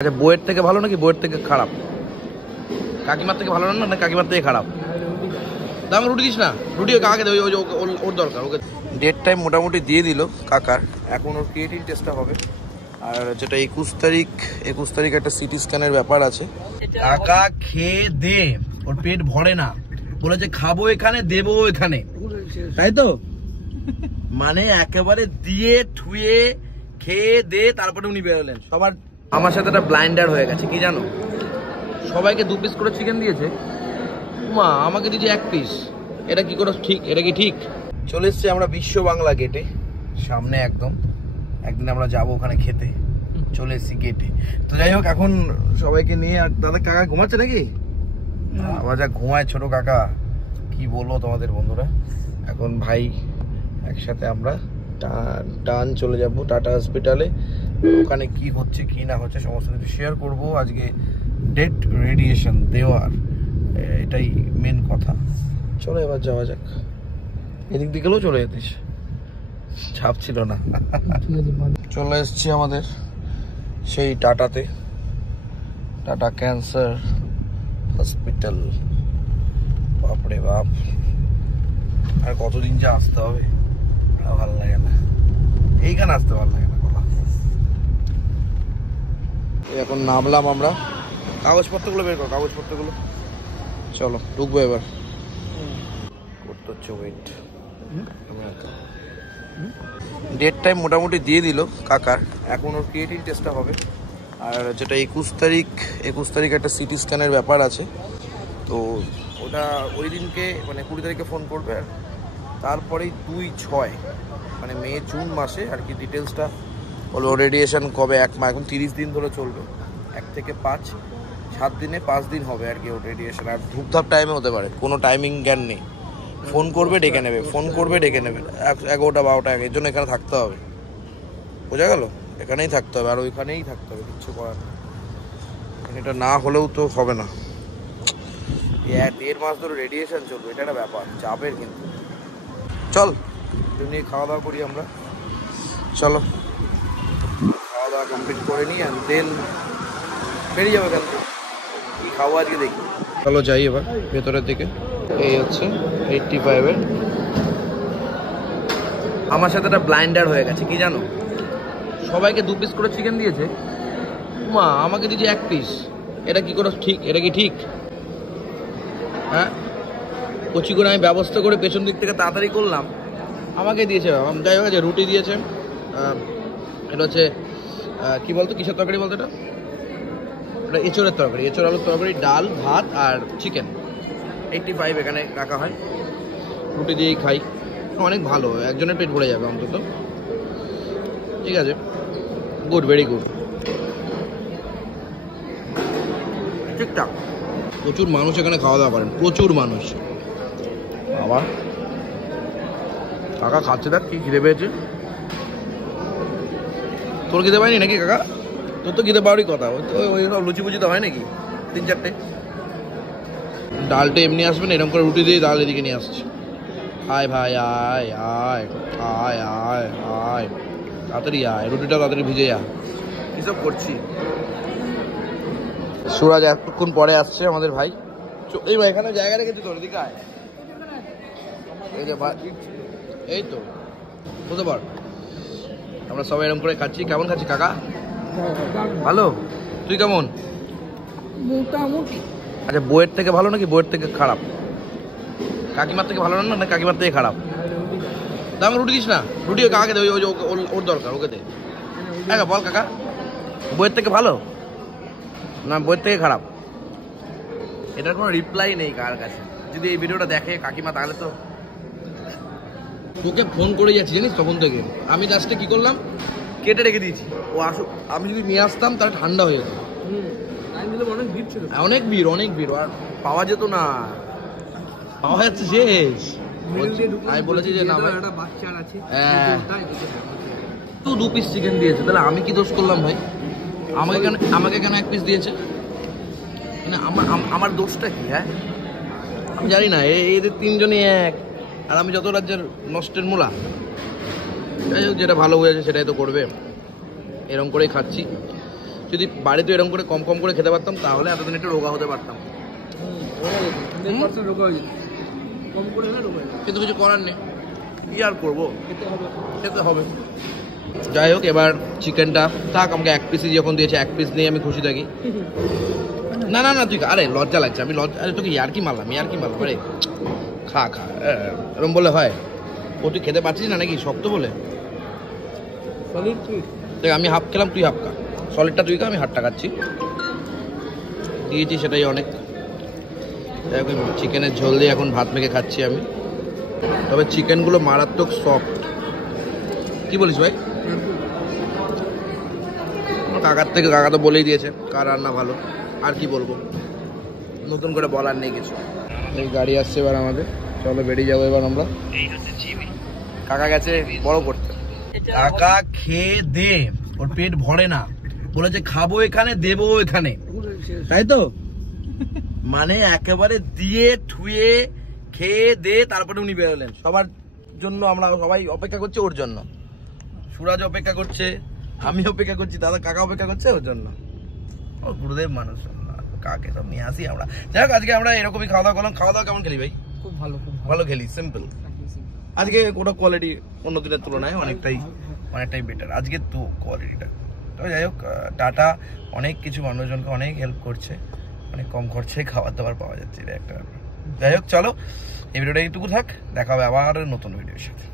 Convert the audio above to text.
আচ্ছা, বইয়ের থেকে ভালো নাকি বইয়ের থেকে খারাপ? কাকিমার থেকে ভালো রান্না না কাকিমার থেকে খারাপ? দাম রুটি দিস না, রুটি কাকে দেবে, ওর দরকার। ওকে ডেট টাইম মোটামুটি দিয়ে দিল কাকার। এখন ওর ক্রিয়েটিভ টেস্টটা হবে। আর যেটা 21 তারিখ একটা সিটি স্ক্যানের ব্যাপার আছে। কাকা খেয়ে দে, ওর পেট ভরে না, বলেছে খাবো এখানে দেবো এখানে, তাই তো? মানে একেবারে দিয়ে ঠুয়ে খেয়ে দে তারপরে উনি বেরোলেন। সবার আমার সাথে একটা ব্লাইন্ডার হয়ে গেছে, কি জানো? সবাইকে 2 পিস করে চিকেন দিয়েছে, মা আমাকে দিয়েছে 1 পিস। এটা কি করে ঠিক? এটা কি ঠিক? চলে এসছি আমরা বিশ্ব বাংলা গেটে, সামনে একদম। একদিন আমরা যাবো ওখানে খেতে, চলে এসছি গেটে। তো যাই হোক, এখন সবাইকে নিয়ে। আর দাদা কাকা ঘুমাচ্ছে নাকি? আবার যা ঘুমায় ছোট কাকা, কি বলবো তোমাদের বন্ধুরা। এখন ভাই একসাথে আমরা টান চলে যাব টাটা হসপিটালে। ওখানে কি হচ্ছে কি না হচ্ছে সমস্ত কিছু শেয়ার করবো। আজকে ডেট রেডিয়েশন দেওয়ার, এটাই মেন কথা। চলো এবার যাওয়া যাক। এদিক দিকেও চলে যেতিস, ছাপ ছিল না। চলে এসছি আমাদের সেই টাটাতে, টাটা ক্যান্সার হসপিটাল। বাপরে বাপ, আর কতদিন যা আসতে হবে, ভালো লাগে না এইখানে আসতে, ভালো লাগে না। এখন নামলাম আমরা, কাগজপত্রগুলো বের কর, কাগজপত্রগুলো। চলো ঢুকবো এবার। করতে হচ্ছে ওয়েট। ডেট টাইম মোটামুটি দিয়ে দিল কাকার। এখন ওর ক্রিয়েটিভ টেস্টটা হবে। আর যেটা 21 তারিখ একটা সিটি স্ক্যানের ব্যাপার আছে। তো ওটা ওই দিনকে মানে 20 তারিখে ফোন করবে। আর তারপরেই 2-6 মানে মে জুন মাসে আর কি ডিটেলসটা হলো। রেডিয়েশন কবে, 1 মাস, এখন 30 দিন ধরে চলবে। 1 থেকে 5, 7 দিনে 5 দিন হবে আর কি ওর রেডিয়েশন। আর ধূপধাপ টাইমে হতে পারে, কোনো টাইমিং জ্ঞান নেই। ফোন করবে ডেকে নেবে, ফোন করবে ডেকে নেবে। 11টা 12টা, এর জন্য এখানে থাকতে হবে, বোঝা গেল? এখানেই থাকতে হবে, আর ওইখানেই থাকতে হবে, কিচ্ছু করার নেই। এটা না হলেও তো হবে না। 1.5 মাস ধরে রেডিয়েশন চলবে, এটা একটা ব্যাপার, চাপের। কিন্তু চল নিয়ে খাওয়া দাওয়া করি আমরা। চলো খাওয়া দাওয়া কমপ্লিট করে নিই, আর দেন বেরিয়ে যাবে। কেন কি খাবো আজকে দেখি। চলো যাই এবার ভেতরের দিকে। এই হচ্ছে 85-এর। আমার সাথে একটা ব্লাইন্ডার হয়ে গেছে, কি জানো? সবাইকে 2 পিস করে চিকেন দিয়েছে, মা আমাকে দিয়েছে 1 পিস। এটা কি করে ঠিক? এটা কি ঠিক? হ্যাঁ, কচি করে আমি ব্যবস্থা করে পেছন দিক থেকে তাড়াতাড়ি করলাম, আমাকে দিয়েছে। যাই হোক, আছে রুটি দিয়েছে। এটা হচ্ছে কি বলতো, কিসের তরকারি বলতো এটা? এটা এঁচোড়ের তরকারি, এঁচোড় আলুর তরকারি, ডাল ভাত আর চিকেন। 85 এখানে রাখা হয়, রুটি দিয়েই খাই। অনেক ভালো, একজনের পেট ভরে যাবে অন্তত। ঠিক আছে, গুড, ভেরি গুড, ঠিকঠাক। প্রচুর মানুষ এখানে খাওয়া দাওয়া করেন, প্রচুর মানুষ। বাবা কাকা খাচ্ছে, দেখ কি খিদে পেয়েছে। তোর খিদে পায়নি নাকি কাকা? তোর তো খিদে পাওয়ারই কথা। ওই সব লুচি ফুচি তো হয় নাকি 3-4টে? ডালটা এমনি আসবে না, এরকম করে রুটি দিয়ে ডাল এদিকে নিয়ে আসছে। আয় ভাই, আয় আয় আয় আয় আয়, তাড়াতাড়ি আয়, রুটিটা তাড়াতাড়ি ভিজে যা। কিসব করছি? সুরাজ এতক্ষণ পরে আসছে আমাদের ভাই। এই ভাই এখানে জায়গা রেখেছি তোর, এদিকে আয়। এই যে ভাই, এই তো বুঝতে পার, আমরা সবাই এরকম করে খাচ্ছি। কেমন খাচ্ছি কাকা? ভালো। তুই কেমন? মোটামুটি। আচ্ছা, বইয়ের থেকে ভালো নাকি বইয়ের থেকে খারাপ? কাকিমার থেকে ভালো রান্না না কাকিমার থেকে খারাপ? দাম রুটি দিস না, রুটি কাকে দেবে, ওর দরকার, ওকে দে। হ্যাঁ বল কাকা, বইয়ের থেকে ভালো না বইয়ের থেকে খারাপ? এটার কোনো রিপ্লাই নেই কার কাছে। যদি এই ভিডিওটা দেখে কাকিমা, তাহলে তো তোকে ফোন করে যাচ্ছি জানিস তখন থেকে। আমি লাস্টে কি করলাম, কেটে রেখে দিয়েছি। ও আসুক, আমি যদি নিয়ে আসতাম তাহলে ঠান্ডা হয়ে যেত। অনেক ভিড় ছিল, অনেক ভিড়, অনেক ভিড়, আর পাওয়া যেত না। পাওয়া যাচ্ছে শেষ। আমি বলেছি যে না ভাই, হ্যাঁ 2 পিস চিকেন দিয়েছে, তাহলে আমি কি দোষ করলাম ভাই? আমাকে কেন 1 পিস দিয়েছে? আমার দোষটা কি? হ্যাঁ আমি জানি না। এদের 3জনই এক, আর আমি যত রাজ্যের নষ্টের মূলা। যাই হোক, যেটা ভালো হয়েছে সেটাই তো করবে। এরকম করেই খাচ্ছি। যদি বাড়িতে এরকম করে কম কম করে খেতে পারতাম তাহলে এতদিন একটু রোগা হতে পারতাম, কম করে না রোগা কিন্তু কিছু করার নেই, কি আর করবো, খেতে হবে। খেতে হবে। যাই হোক, এবার চিকেনটা থাক, আমাকে এক পিসই যখন দিয়েছে এক পিস নিয়ে আমি খুশি থাকি। না না না তুই আরে লজ্জা লাগছে, আমি লজ্জা, আরে তোকে ইয়ার কি মারলাম আরে খা খা, এরকম বলে হয়? ও তুই খেতে পারছিস না নাকি শক্ত বলে? সলিড তুই দেখ আমি হাফ খেলাম, তুই হাফ খা, সলিডটা তুই খা, আমি হাফটা খাচ্ছি, দিয়েছি সেটাই অনেক। চিকেনের ঝোল দিয়ে এখন ভাত মেখে খাচ্ছি আমি, তবে চিকেনগুলো মারাত্মক সফট। কি বলিস ভাই? কাকার থেকে, কাকা তো বলেই দিয়েছে কার রান্না ভালো, আর কি বলবো, নতুন করে বলার নেই কিছু। এই গাড়ি আসছে এবার আমাদের, চলো বেরিয়ে যাবো এবার আমরা। কাকা গেছে বড় করতে, কাকা খেয়ে দে, ওর পেট ভরে না, বলেছে খাবো এখানে দেবো এখানে, তাই তো? মানে একেবারে দিয়ে ঠুয়ে খেয়ে দে তারপরে উনি বেরোলেন। সবার জন্য আমরা সবাই অপেক্ষা করছি ওর জন্য, সুরাজ অপেক্ষা করছে, আমি অপেক্ষা করছি, দাদা কাকা অপেক্ষা করছে ওর জন্য। ও গুরুদেব মানুষ, কাকে সব নিয়ে আসি আমরা। যাই হোক, আজকে আমরা এরকমই খাওয়া দাওয়া করলাম। খাওয়া দাওয়া কেমন খেলি ভাই? খুব ভালো, খুব ভালো খেলি, সিম্পল। আজকে ওটা কোয়ালিটি অন্য দিনের তুলনায় অনেকটাই বেটার আজকে তো কোয়ালিটিটা। তবে যাই হোক, টাটা। অনেক কিছু মানুষজনকে অনেক হেল্প করছে, অনেক কম খরচে খাবার দাবার পাওয়া যাচ্ছে, এটা একটা। যাই হোক চলো, এই ভিডিওটা এইটুকু থাক, দেখা হবে আবার নতুন ভিডিওর সাথে।